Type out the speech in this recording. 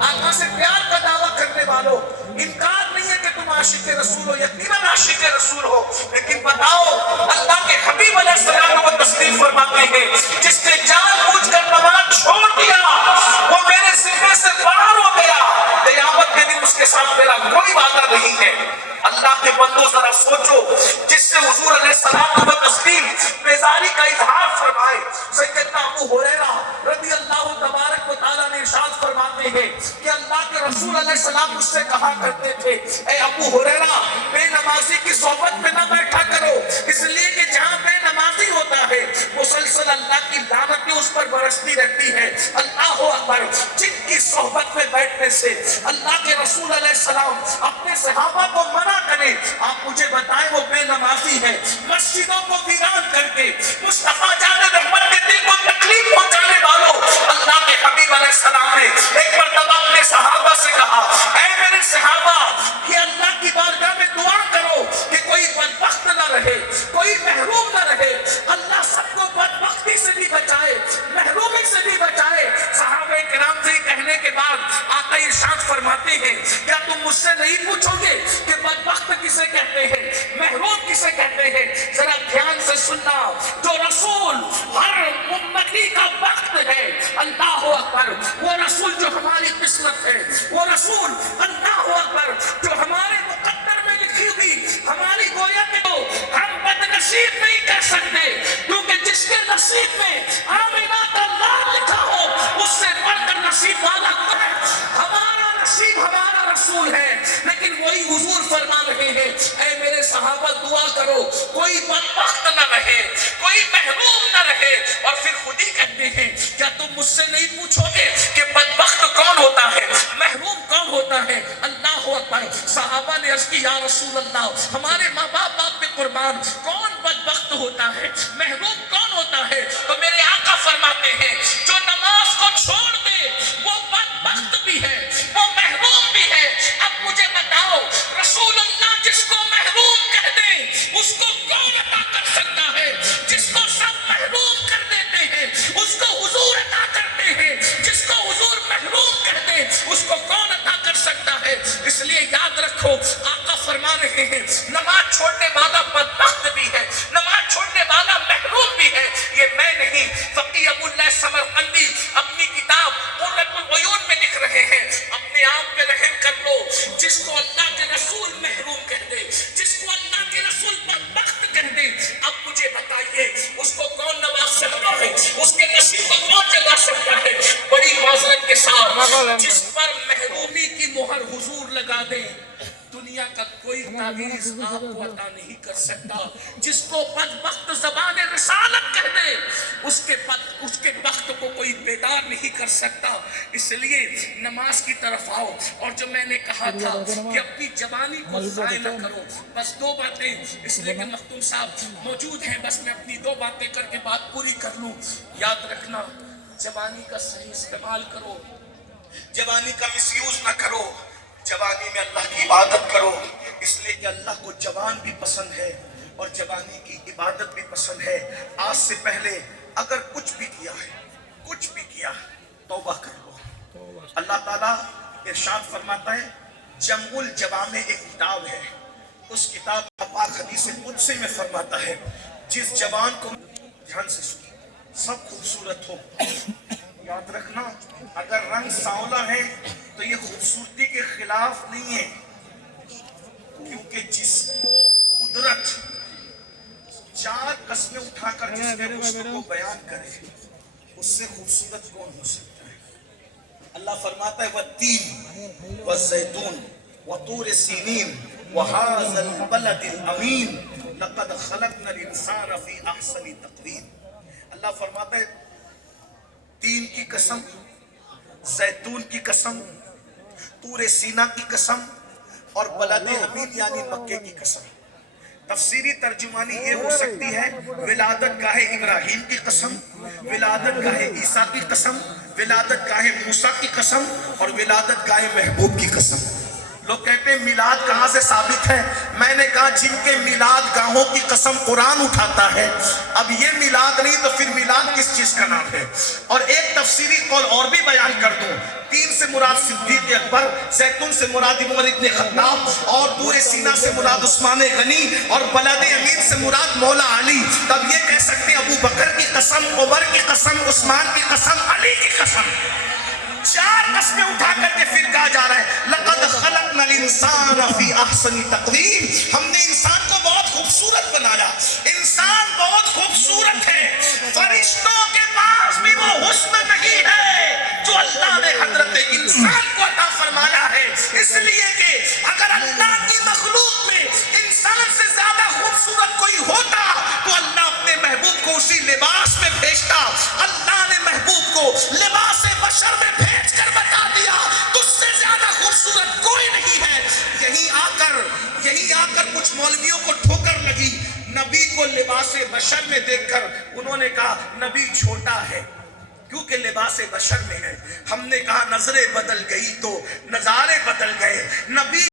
آقا سے پیار کا دعویٰ کرنے والوں، انکار نہیں ہے کہ تم عاشق رسول ہو، یقیناً عاشق رسول ہو، لیکن بتاؤ اللہ کے حبیب علیہ السلام کو تصدیق فرماتے ہیں جس نے جان بوجھ کر نماز چھوڑ دیا وہ میرے سینے سے باہر ہو گیا، قیامت کے دن اس کے ساتھ میرا کوئی وعدہ نہیں ہے۔ اللہ کے بندو ذرا سوچو، جس سے حضور علیہ السلام کو تسلیم بیزاری کا اظہار فرمائے۔ سیدنا ابو ہریرہ رضی اللہ تبارک و تعالیٰ نے ارشاد فرماتے ہیں کہ اللہ کے رسول علیہ السلام مجھ سے کہا کرتے تھے، اے ابو ہریرہ بے نمازی کی صحبت میں نہ بیٹھا کرو، اس لیے کہ جہاں بے نمازی ہوتا ہے مسلسل اللہ کی لعنتیں اس پر برستی رہتی ہے۔ اللہ اکبر، جن کی صحبت میں بیٹھنے سے اللہ کے رسول علیہ السلام اپنے صحابہ کو منع کریں، آپ مجھے بتائیں وہ بے نمازی ہے۔ مسجدوں کو ویران کر کے مصطفیٰ جان رحمت کے دل کو تکلیف پہنچانے والوں، اللہ کے حبیب علیہ السلام نے ایک مرتبہ اپنے صحابہ سے کہا، اے میرے صحابہ یہ اللہ کی بارگاہ میں دعا کرو کہ کوئی بدبخت نہ رہے، کوئی محروم نہ رہے، اللہ سب کو بدبختی سے بھی بچائے، محرومی سے بھی بچائے۔ صحابہ کرام سے کہنے کے بعد آقا ارشاد فرماتے ہیں، کیا تم مجھ سے نہیں پوچھو گے کہ بدبخت کسے کہتے ہیں، محروم کسے کہتے ہیں؟ ذرا دھیان سے سننا، جو رسول ہر امتی کا بخت ہے، اللہ اکبر، وہ رسول جو ہماری قسمت ہے، وہ رسول اللہ اکبر جو ہمارے مقدر میں لکھی ہوئی ہماری گویا کو ہم بدنصیب نہیں کہہ سکتے، کیونکہ جس کے نصیب میں آمینہ کا نام لکھا ہو اس سے بڑھ کر نصیب والا ہے۔ ہمارا نصیب ہمارا رسول ہے، لیکن وہی حضور فرما رہے ہیں، اے میرے صحابہ دعا کرو کوئی بدبخت نہ رہے، کوئی محروم نہ رہے۔ اور پھر خود ہی کہتے ہیں، کیا تم مجھ سے نہیں پوچھو گے کہ بدبخت کون ہوتا ہے، محروم کون ہوتا ہے؟ اللہ اکبر، صحابہ نے عرض کی یا رسول اللہ ہمارے ماں باپ پہ قربان، کون بدبخت ہوتا ہے، محروم کون ہوتا ہے؟ تو میرے آقا فرماتے ہیں جو نماز کو چھوڑ دے وہ بدبخت بھی ہے، وہ محروم بھی ہے۔ اب مجھے بتاؤ رسول اللہ جس کو محروم کہہ دے اس کو کون عطا کر سکتا ہے؟ جس کو سب محروم کر دیتے ہیں اس کو حضور عطا کرتے ہیں، جس کو حضور محروم کہہ دے اس کو کون عطا کر سکتا ہے؟ اس لیے یاد رکھو آقا فرما رہے ہیں نماز چھوڑنے والا بدبخت بھی ہے، نماز چھوڑنے والا محروم بھی ہے۔ یہ میں نہیں، فقی ابو اللہ سمرقندی اپنی کتاب قرۃ العیون میں لکھ رہے ہیں، اپنے آپ پہ رحم کر لو، جس کو اللہ کے رسول محروم کہہ دے، جس کو اللہ کے رسول بدبخت کہہ دے، اب مجھے بتائیے اس کو کون نواز سکتا ہے، اس کے نصیب کو کون جگا سکتا ہے؟ بڑی معذرت کے ساتھ جس پر محرومی کی مہر حضور لگا دے دنیا کا کوئی تعویذ آپ کو عطا نہیں کر سکتا۔ جس کو بدبخت زبان رسالت کہہ دے اس کے بخت کو کوئی بیدار نہیں کر سکتا۔ اس لیے نماز کی طرف آؤ، اور جو میں نے کہا تھا کہ اپنی جوانی کو ضائع نہ کرو۔ بس دو باتیں، اس لیے کہ مختوم صاحب موجود ہیں، بس میں اپنی دو باتیں کر کے بات پوری کر لوں۔ یاد رکھنا جوانی کا صحیح استعمال کرو، جوانی کا مس یوز نہ کرو، جوانی میں اللہ کی عبادت کرو، اس لیے کہ اللہ کو جوان بھی پسند ہے اور جوانی کی عبادت بھی پسند ہے۔ آج سے پہلے اگر کچھ بھی کیا ہے، کچھ بھی کیا، توبہ کر لو۔ اللہ تعالیٰ ارشاد فرماتا ہے جمع الجوامع ایک کتاب ہے، اس کتاب پاک حدیث قدسی میں فرماتا ہے جس جوان کو دھیان سے سنو سب خوبصورت ہو، یاد رکھنا اگر رنگ سانولا ہے تو یہ خوبصورتی کے خلاف نہیں ہے، کیونکہ جس کو قدرت چار قسمیں اٹھا کر جس کے حسن کو بیان کرے اس سے خوبصورت کون ہو سکتا ہے؟ اللہ فرماتا ہے والتین والزیتون وطور سینین وہذا البلد الامین لقد خلقنا الانسان فی احسن تقویم۔ اللہ فرماتا ہے تین کی قسم، زیتون کی قسم، طور سینا کی قسم اور بلد امین یعنی مکے کی قسم۔ تفسیری ترجمانی یہ ہو سکتی ہے ولادت گاہ ابراہیم کی قسم، ولادت گاہ عیسیٰ کی قسم، ولادت گاہ موسیٰ کی قسم اور ولادت گاہ محبوب کی قسم۔ لوگ کہتے ہیں میلاد کہاں سے ثابت ہے؟ میں نے کہا جن کے میلاد گاہوں کی قسم قرآن اٹھاتا ہے، اب یہ میلاد نہیں تو پھر میلاد کس چیز کا نام ہے؟ اور ایک تفسیری قول اور بھی بیان کر دوں، 3 سے مراد صدیق اکبر، زیتون سے مراد عمر ابن خطاب، اور طور سینا سے مراد عثمان غنی، اور بلد امین سے مراد مولا علی. تب یہ کہہ سکتے ہیں ابو بکر کی قسم، عمر کی قسم، عثمان کی قسم، علی کی قسم. 4 قسمیں اٹھا کر کے پھر کہا جا رہا ہے لقد خلقنا الانسان فی احسن تقویم، ہم نے انسان کو بہت خوبصورت بنایا. انسان بہت خوبصورت ہے، فرشتوں کے پاس بھی وہ حسن نہیں ہے جو اللہ نے حضرت انسان کو عطا فرمایا ہے. اس لیے کہ اگر اللہ کی مخلوق میں انسان سے زیادہ خوبصورت کوئی ہوتا تو اللہ اپنے محبوب کو اسی لباس میں بھیجتا. اللہ نے محبوب کو لباس بشر میں بھیج کر بتا دیا تجھ سے زیادہ خوبصورت کوئی نہیں ہے. یہی آ کر کچھ مولویوں کو ٹھوکر لگی. نبی کو لباس بشر میں دیکھ کر انہوں نے کہا نبی چھوٹا ہے کیونکہ لباس بشر میں ہے. ہم نے کہا نظریں بدل گئی تو نظارے بدل گئے. نبی